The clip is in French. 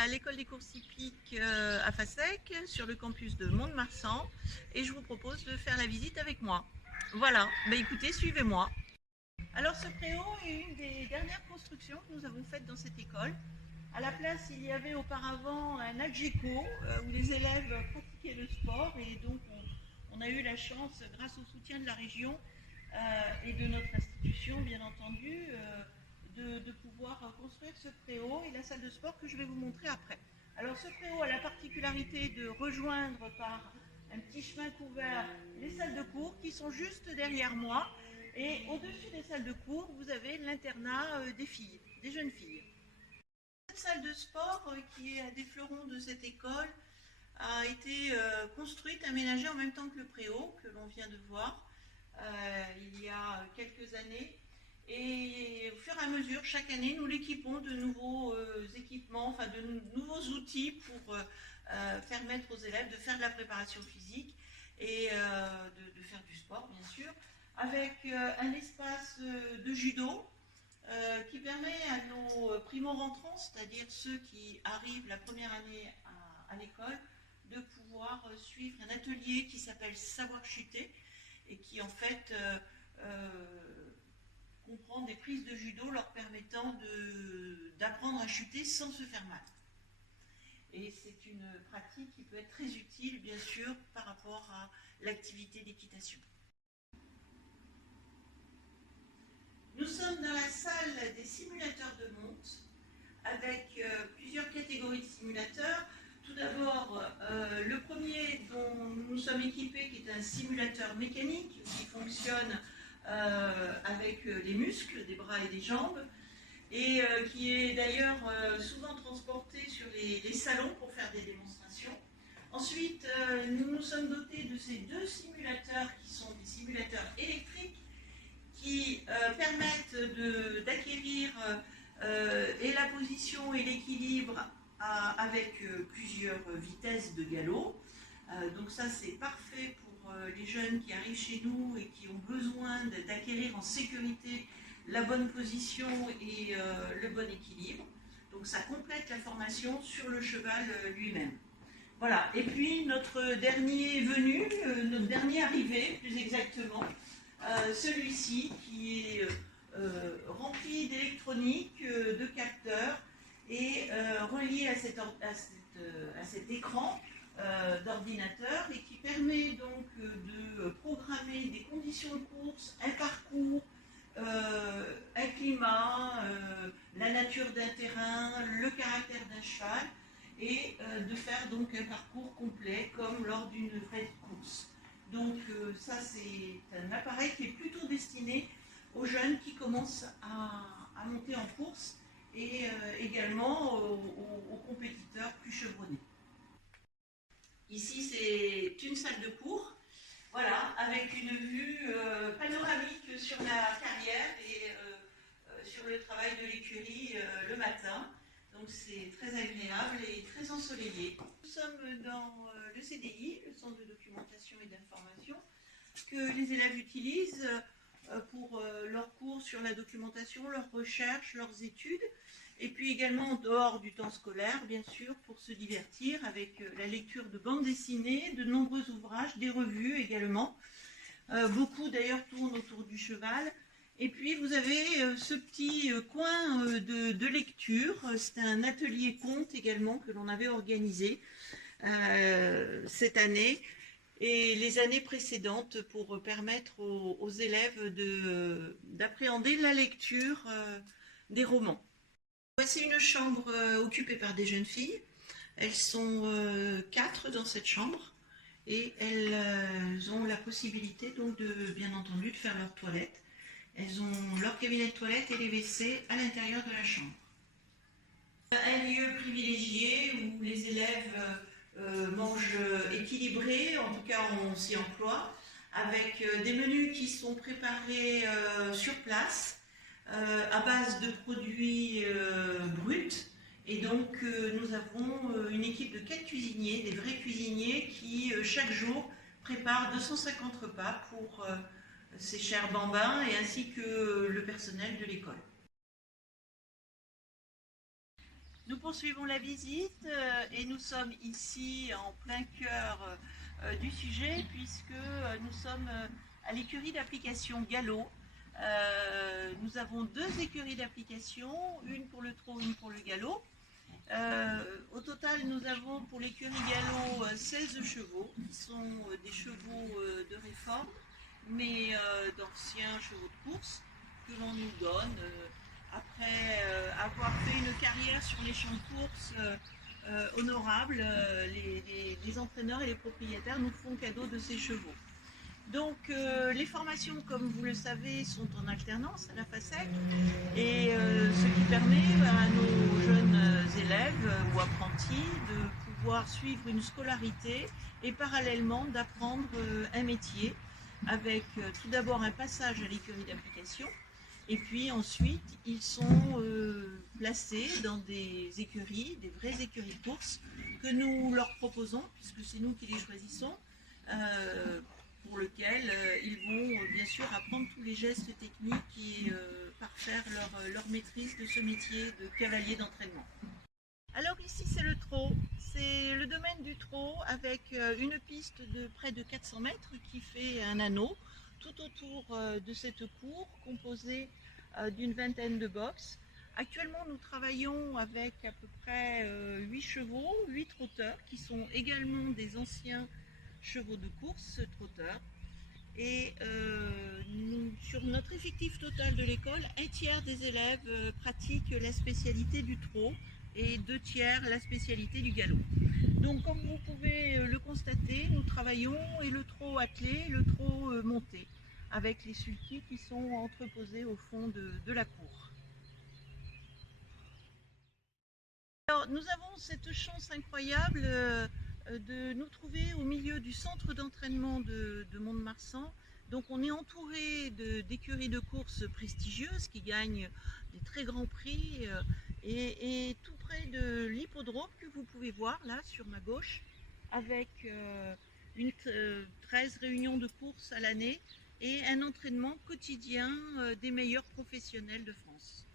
à l'école des courses hippiques à Fassec, sur le campus de Mont-de-Marsan, et je vous propose de faire la visite avec moi. Voilà, écoutez, suivez-moi. Alors ce préau est une des dernières constructions que nous avons faites dans cette école. À la place, il y avait auparavant un Algeco où les élèves pratiquaient le sport, et donc on a eu la chance, grâce au soutien de la région et de notre institution, bien entendu, de pouvoir construire ce préau et la salle de sport que je vais vous montrer après. Alors ce préau a la particularité de rejoindre par un petit chemin couvert les salles de cours qui sont juste derrière moi, et au-dessus des salles de cours, vous avez l'internat des filles, des jeunes filles. Cette salle de sport, qui est à des fleurons de cette école, a été construite, aménagée en même temps que le préau que l'on vient de voir il y a quelques années. Et au fur et à mesure, chaque année, nous l'équipons de nouveaux équipements, enfin de nouveaux outils pour permettre aux élèves de faire de la préparation physique et de faire du sport, bien sûr, avec un espace de judo qui permet à nos primo-rentrants, c'est-à-dire ceux qui arrivent la première année à l'école, de pouvoir suivre un atelier qui s'appelle Savoir chuter et qui en fait comprend des prises de judo leur permettant d'apprendre à chuter sans se faire mal. Et c'est une pratique qui peut être très utile, bien sûr, par rapport à l'activité d'équitation. Nous sommes dans la salle des simulateurs de monte, avec plusieurs catégories de simulateurs. Tout d'abord, le premier dont nous sommes équipés, qui est un simulateur mécanique, qui fonctionne avec les muscles des bras et des jambes, et qui est d'ailleurs souvent transporté sur les salons pour faire des démonstrations. Ensuite, nous nous sommes dotés de ces deux simulateurs qui sont des simulateurs électriques qui permettent d'acquérir et la position et l'équilibre avec plusieurs vitesses de galop. Donc ça, c'est parfait pour les jeunes qui arrivent chez nous et qui ont besoin d'acquérir en sécurité la bonne position et le bon équilibre. Donc ça complète la formation sur le cheval lui-même. Voilà, et puis notre dernier venu, notre dernier arrivé plus exactement, celui-ci qui est rempli d'électronique, de capteurs et relié à cet écran d'ordinateur, et qui permet donc de programmer des conditions de course, un parcours, un climat, la nature d'un terrain, le caractère d'un cheval, et de faire donc un parcours complet comme lors d'une vraie course. Donc ça, c'est un appareil qui est plutôt destiné aux jeunes qui commencent à monter en course, et également aux compétiteurs plus chevronnés. Ici, c'est une salle de cours, voilà, avec une vue panoramique sur la carrière et sur le travail de l'écurie le matin. Donc c'est très agréable et très ensoleillé. Nous sommes dans le CDI, le Centre de documentation et d'information, que les élèves utilisent pour leurs cours sur la documentation, leurs recherches, leurs études, et puis également en dehors du temps scolaire, bien sûr, pour se divertir avec la lecture de bandes dessinées, de nombreux ouvrages, des revues également. Beaucoup d'ailleurs tournent autour du cheval. Et puis vous avez ce petit coin de lecture. C'est un atelier conte également que l'on avait organisé cette année et les années précédentes pour permettre aux élèves d'appréhender la lecture des romans. Voici une chambre occupée par des jeunes filles. Elles sont 4 dans cette chambre, et elles ont la possibilité donc bien entendu de faire leur toilette. Elles ont leur cabinet de toilette et les WC à l'intérieur de la chambre. Un lieu privilégié où les élèves mangent équilibré, en tout cas on s'y emploie, avec des menus qui sont préparés sur place, à base de produits bruts. Et donc nous avons une équipe de 4 cuisiniers, des vrais cuisiniers qui chaque jour préparent 250 repas pour ces chers bambins et ainsi que le personnel de l'école. Nous poursuivons la visite et nous sommes ici en plein cœur du sujet puisque nous sommes à l'écurie d'application Gallo. Nous avons deux écuries d'application, une pour le trot, une pour le galop. Au total, nous avons pour l'écurie Gallo 16 chevaux, qui sont des chevaux de réforme, mais d'anciens chevaux de course que l'on nous donne après avoir fait une carrière sur les champs de course honorable. Les entraîneurs et les propriétaires nous font cadeau de ces chevaux. Donc les formations, comme vous le savez, sont en alternance à la FASEC et ce qui permet à nos jeunes élèves ou apprentis de pouvoir suivre une scolarité et parallèlement d'apprendre un métier avec tout d'abord un passage à l'écurie d'application et puis ensuite ils sont placés dans des écuries, des vraies écuries de course que nous leur proposons puisque c'est nous qui les choisissons. Pour lequel ils vont bien sûr apprendre tous les gestes techniques et parfaire leur maîtrise de ce métier de cavalier d'entraînement. Alors ici c'est le trot, c'est le domaine du trot avec une piste de près de 400 mètres qui fait un anneau tout autour de cette cour composée d'une vingtaine de boxes. Actuellement nous travaillons avec à peu près 8 chevaux, 8 trotteurs qui sont également des anciens chevaux de course, trotteurs. Et sur notre effectif total de l'école, un tiers des élèves pratiquent la spécialité du trot et 2 tiers la spécialité du galop. Donc comme vous pouvez le constater, nous travaillons et le trot attelé, le trot monté, avec les sulky qui sont entreposés au fond de la cour. Alors, nous avons cette chance incroyable de nous trouver au milieu du centre d'entraînement de Mont-de-Marsan. Donc on est entouré d'écuries de course prestigieuses qui gagnent des très grands prix et tout près de l'hippodrome que vous pouvez voir là sur ma gauche avec 13 réunions de course à l'année et un entraînement quotidien des meilleurs professionnels de France.